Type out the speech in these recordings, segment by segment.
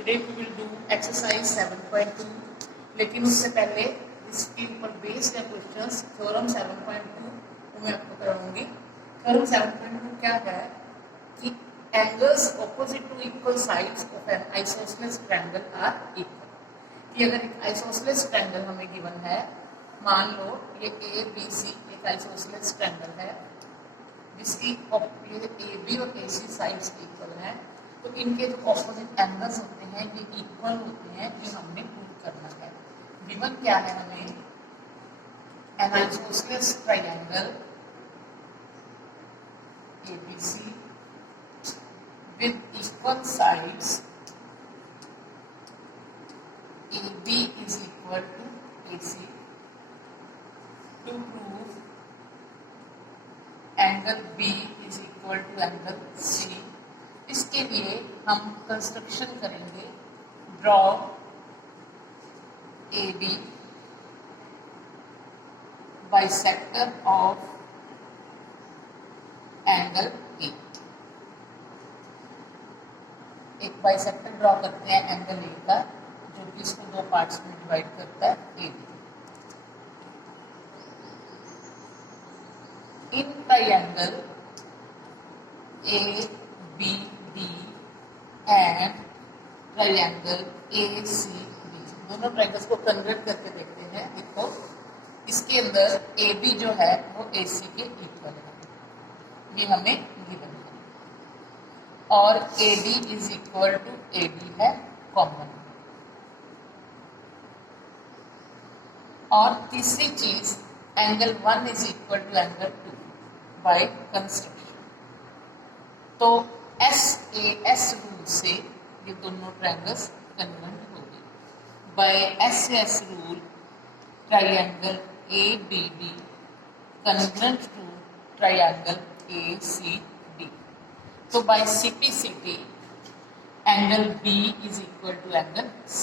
Today we will do exercise 7.2, लेकिन उससे पहले इसके ऊपर बेस्ड है क्वेश्चंस। थ्योरम 7.2 मैं आपको कराऊंगी। थ्योरम 7.2 क्या है कि angles opposite to equal sides of an isosceles triangle are equal. कि अगर एक आइसोसेलेस ट्रायंगल हमें गिवन है, मान लो ये ए बी सी एक आइसोसेलेस ट्रायंगल है जिसकी ए बी और ए सी साइड्स इक्वल है, तो इनके जो ऑपोजिट एंगल्स होते हैं ये इक्वल होते हैं, ये हमने प्रूव करना है। गिवन क्या है हमें, N isosceles triangle ABC with equal sides AB is equal to AC to prove angle B is equal to angle C। इसके लिए हम कंस्ट्रक्शन करेंगे, draw AB bisector of angle A। एक बाइसेक्टर ड्रॉ करते हैं एंगल A का, जो कि इसको दो पार्ट्स में डिवाइड करता है AB। In triangle ABD and triangle ACD, दोनों ट्रायंगल्स को कन्वर्ट करके देखते हैं। देखो इसके अंदर AB जो है वो AC के इक्वल है, ये हमें गिवन है, और AD is equal to AD है कॉमन। और तीसरी चीज angle 1 is equal to angle 2 by construction. तो SAS रूल से ये दोनों ट्रायंगल्स कन्वर्ट हो गए। By SAS rule triangle ABD congruent to triangle ACD। तो by CPCD angle B is equal to angle C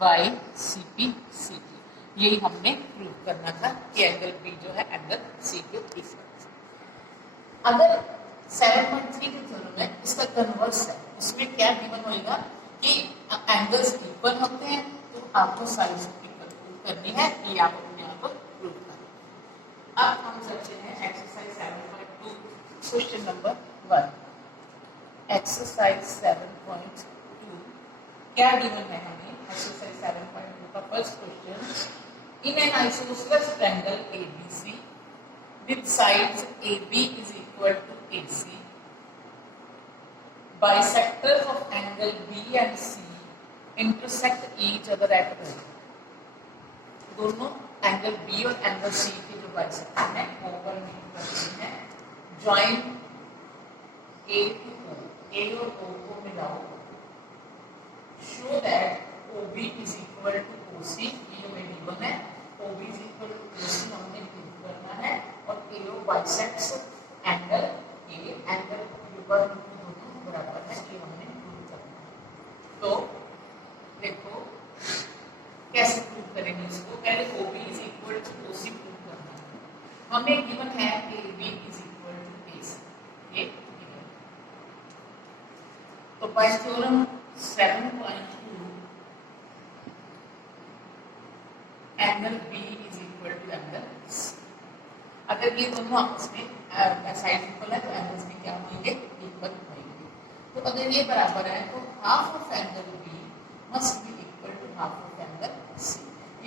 by CPCD। यही हमने prove करना था कि एंगल B जो है एंगल C के इक्वल। अगर 7.3 के थ्योरम में इसका कन्वर्स है, उसमें क्या गिवन होगा कि एंगल्स इक्वल होते हैं, तो आपको साइड्स इक्वल प्रूव करनी है, ये आप अपने आप को प्रूव करें। अब हम चलते हैं एक्सरसाइज 7.2 क्वेश्चन नंबर 1। एक्सरसाइज 7.2 क्या गिवन है हमें? एक्सरसाइज 7.2 का first question, in an isosceles triangle ABC with sides AB is equal to AC, bisectors of angle B and C intersect each other at O। दोनों angle B और angle C के जो bisector हैं O पर meet करते हैं। Join A to O, A और O को मिलाओ, show that OB is equal to OC, ये हमें गिवन है। OB is equal to OC हमने प्रूव करना है, और AO bisects angle A, angle B पर दोनों बराबर है, ये हमने प्रूव करना है। तो देखो कैसे प्रूव करेंगे इसको। पहले OB is equal to OC prove करना है। हमें गिवन है AB is equal to AC, ये गिवन। तो by theorem 7.2 angle B is equal to angle C। अगर ये दोनों आपस में साइड इक्वल है तो एंगल्स में क्या होंगे? इक्वल होंगे। तो अगर ये बराबर है तो half of angle B must be equal to half of angle C।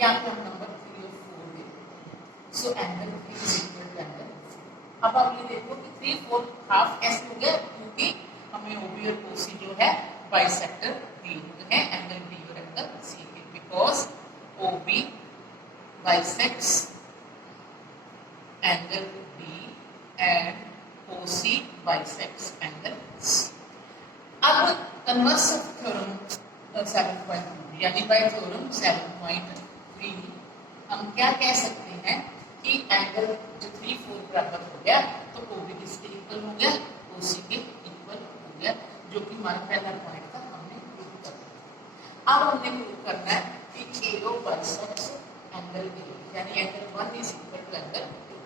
यहाँ पे हम नंबर 3 और 4 देते हैं। So angle B is equal to angle C। अब आप ये देखो कि 3, 4 हाफ कैसे हो गया, क्योंकि हमें OB और OC जो है बाइसेक्टर दिए हुए हैं एंगल B और एंगल C के, because OB bisects angle B and OC bisects angle C। अब कन्वर्स ऑफ थ्योरम 7.2 यानी बाय थ्योरम 7.3 हम क्या कह सकते हैं कि एंगल जो 3, 4 बराबर हो गया, तो OB किसके इक्वल हो गया? OC के इक्वल हो गया, जो कि हमारा पहला पॉइंट था, हमने प्रूव कर दिया। अब हमने प्रूव करना है कि AO bisects एंगल B, यानी angle 1 is equal to angle 2।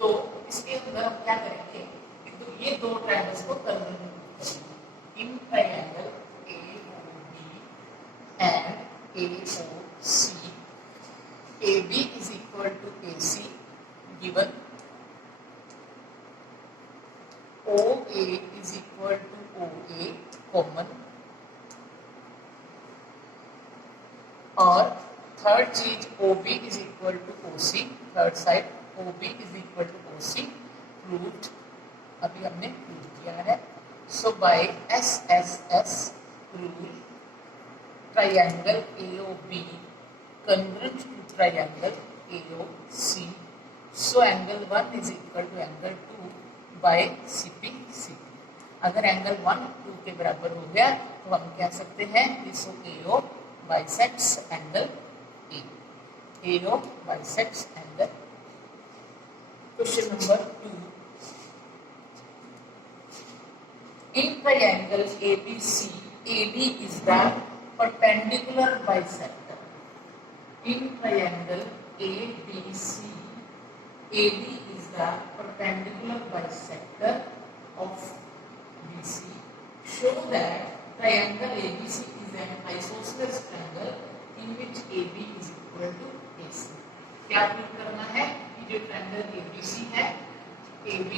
तो इसके अंदर हम क्या करेंगे, तो ये दो ट्रायंगल्स को कन्वर्ट करेंगे। In triangle AOB AOC, AB is equal to AC given OA is equal to OA common, और थर्ड चीज OB is equal to OC, third side OB is equal to OC proved, अभी हमने prove किया है. So by SSS rule triangle AOB congruent to triangle AOC, so angle 1 is equal to angle 2 by CP. अगर angle 1 2 के बराबर हो गया तो हम कह सकते हैं this AO bisects angle A. AO bisects angle. Question number 2. In triangle ABC, AD is the perpendicular bisector. In triangle ABC, AD is the perpendicular bisector of BC. Show that triangle ABC is an isosceles triangle in which AB is equal to AC. क्या prove करना है कि जो triangle ABC है, AB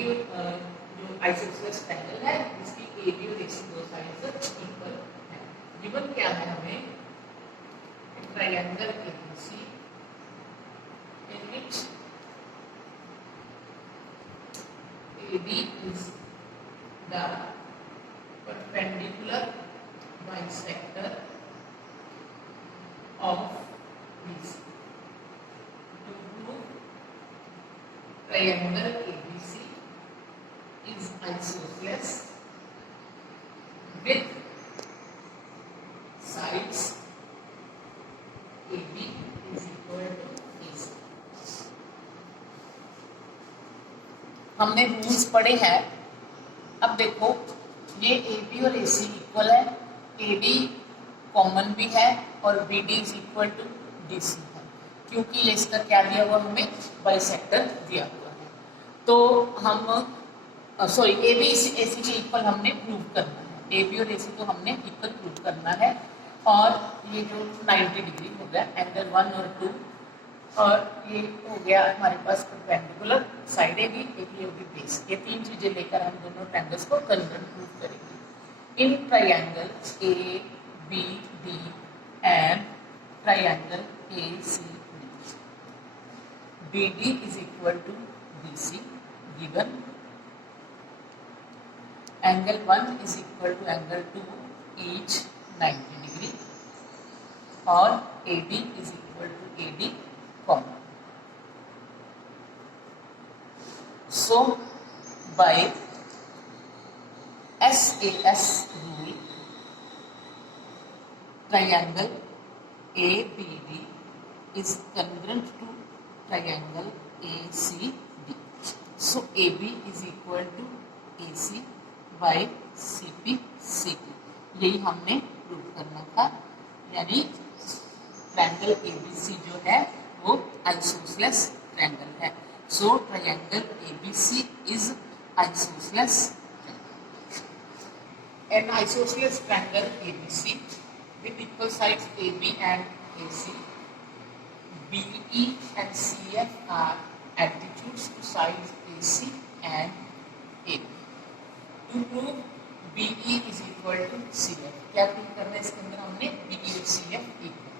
जो isosceles triangle है जिसकी AB और AC दो साइड्स इक्वल है. गिवन क्या है हमें, triangle ABC in which AB is the perpendicular bisector of BC. To prove triangle ABC is isosceles with sides AB is equal to AC. हमने rules पढ़े हैं. अब देखो ये AB और AC इक्वल है, AD कॉमन भी है और BD is equal to DC है, क्योंकि ये इसका क्या दिया हुआ हमें बाइसेक्टर दिया हुआ है. तो हम सॉरी AB AC के इक्वल हमने प्रूव करना है, AB और AC को हमने इक्वल प्रूव करना है. और ये जो 90 डिग्री हो गया एंगल 1 और 2, और ये हो गया हमारे पास परपेंडिकुलर साइड AB, एक ये होगी बेस. ये तीन चीजें लेकर हम दोनों ट्रायंगल्स को कन्वर्ट प्रूव करेंगे. In triangle ABD and triangle ACB, BD is equal to BC given angle 1 is equal to angle 2 each 90 degree और AD is equal to AD common. So by SAS rule, triangle ABD is congruent to triangle ACB. So AB is equal to AC by CP. यही हमने prove करना था, यानी triangle ABC जो है वो isosceles triangle है. So triangle ABC is isosceles. An isosceles triangle ABC with equal sides AB and AC, BE and CF are altitudes to sides AC and AB. To prove BE is equal to CF, क्या prove करना है इसके अंदर हमने BE और CF equal.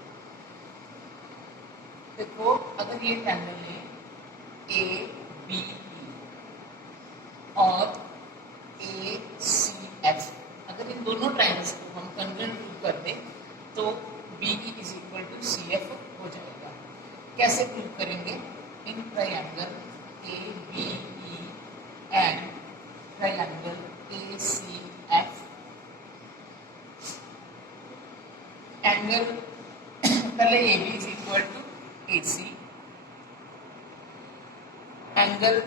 देखो अगर ये ट्रायंगल है ABE और ACF, अगर इन दोनों ट्रायंगल्स को हम कन्वर्ट प्रूव कर दें तो BE is equal to CF हो जाएगा. कैसे प्रूव करेंगे? In triangle ABE and triangle ACF, angle पहले AB is equal to AC, angle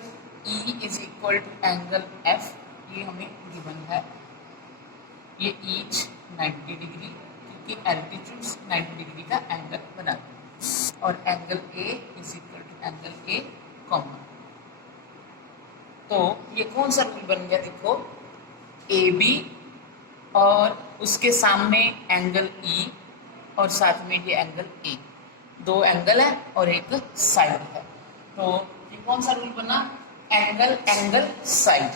E is equal to angle F, ये हमें गिवन है. ये ईच 90 डिग्री, क्योंकि एल्टीट्यूड 90 डिग्री का एंगल बनाते हैं, और angle A is equal to angle A common. तो ये कौन सा रूल बन गया? देखो AB और उसके सामने एंगल E और साथ में ये एंगल ए, दो एंगल है और एक साइड है। तो ये कौन सा रूल बना, angle angle side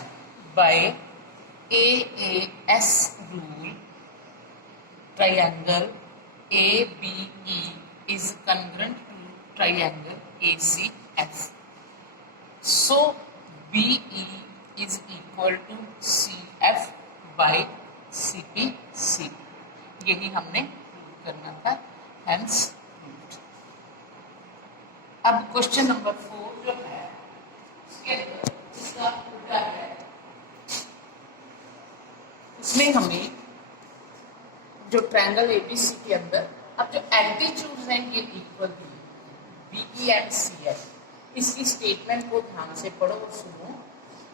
by AAS rule, triangle ABE is congruent to triangle ACF. So BE is equal to CF by CPC. यही हमने प्रूव करना था, hence proved. अब क्वेश्चन नंबर 4 जो है उसके अंदर इसका उल्टा है, उसमें हमें जो ट्रायंगल एबीसी के अंदर अब जो एल्टीट्यूड्स हैं ये इक्वल बीई एंड सीएफ, इसकी स्टेटमेंट को ध्यान से पढ़ो और सुनो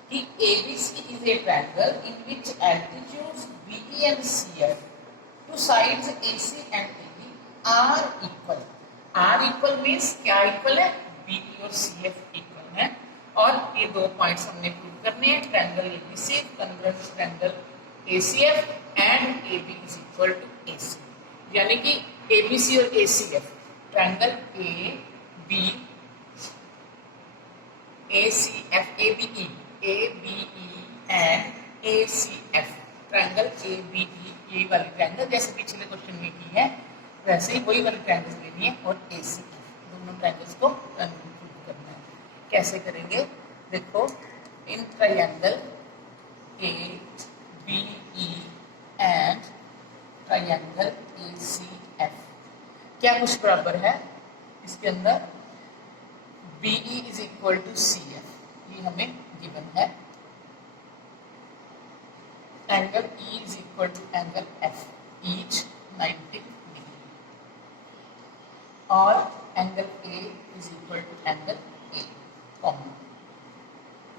कि ABC is a triangle in which altitudes BE and CF to sides AC and AB are equal. Are equal means क्या इक्वल है, बीई और सीएफ इक्वल है। और ये दो पॉइंट्स हमने प्रूव करने हैं, triangle ABC converge triangle ACF and AB is equal to AC, यानी कि ABC और ACF triangle AB ACF ABE and ACF triangle ABE, ये वाली ट्रायंगल जैसे पिछले क्वेश्चन में की है वैसे ही वही वाली ट्रायंगल्स लेनी है और ACF दोनों ट्रायंगल्स को प्रूव करना है। कैसे करेंगे, देखो in triangle ABE and triangle ACF क्या कुछ बराबर है, इसके अंदर BE is equal to CF, ये हमें गिवन है। Angle E is equal to angle F, each 90 degree, और angle A is equal to angle A common.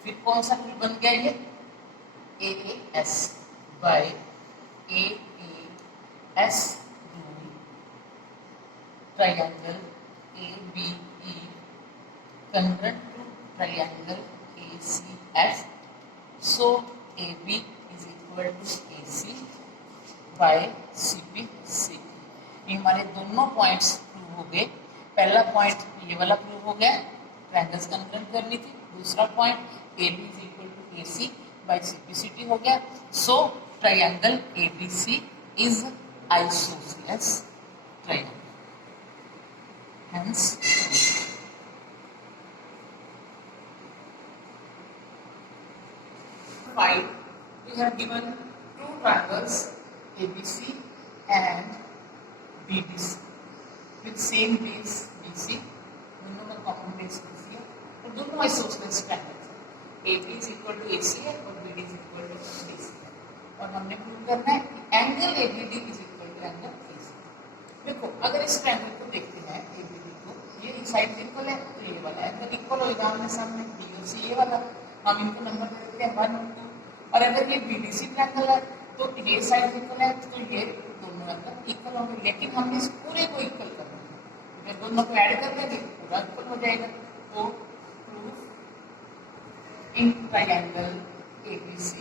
फिर कौन सा रूल बन गया ये, AAS by AAS rule, triangle ABE congruent to triangle ACF, so AB is equal to AC by CPC। ये हमारे दोनों पॉइंट्स प्रूव हो गए। पहला पॉइंट ये वाला प्रूव हो गया, ट्रायंगल्स कन्वर्ट करनी थी। दूसरा point AB is equal to AC by CPCT हो गया। सो triangle ABC is isosceles triangle, hence five we have given two triangles ABC and BDC with same base BC, दोनों का कॉमन बेस BC है और दोनों isosceles triangles, AB is equal to AC है और BD is equal to BC है। और हमने प्रूव करना है कि angle ABD is equal to angle AC। देखो अगर इस ट्रायंगल को देखते हैं ABD को, ये एक साइड इक्वल है तो ये वाला एंगल इक्वल होगा आमने सामने, B और C ये वाला, हम इनको नंबर दे देते हैं 1 और 2। और अगर ये BDC ट्रायंगल है तो ये साइड इक्वल है तो ये दोनों एंगल इक्वल होंगे, लेकिन हमने इस पूरे को इक्वल करना है, अगर दोनों को ऐड कर देंगे पूरा इक्वल हो जाएगा। तो proof in triangle ABC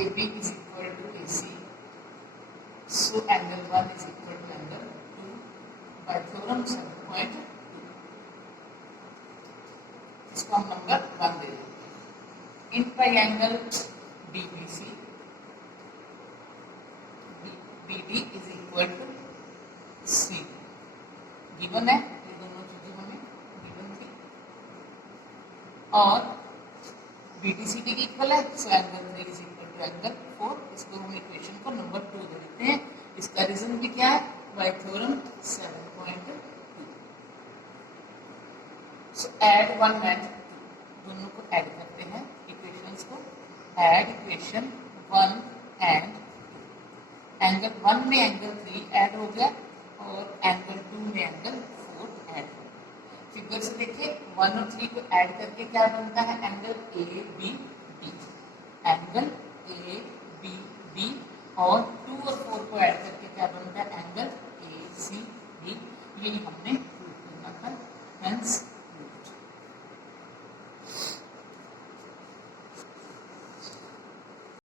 AB is equal to AC, so angle 1 is equal to angle 2 by theorem 7.2। इसको हम नंबर 1 दे देते हैं। In triangle BBC BD is equal to C, given है, ये दोनों चीजें हमें गिवन थी, और BDCD की इक्वल है, so angle 3 is equal to angle 4। इसको हम इक्वेशन को नंबर 2 दे देते हैं। इसका रीजन भी क्या है, bye theorem 7.2। So add 1 and 2, दोनों को ऐड करते हैं इक्वेशंस को, ऐड इक्वेशन 1 एंड 2। एंगल 1 में एंगल 3 ऐड हो गया और एंगल 2 में एंगल 4 ऐड हो गया। फिगर से देखिए 1 और 3 को ऐड करके क्या बनता है, एंगल ABD, एंगल ABD और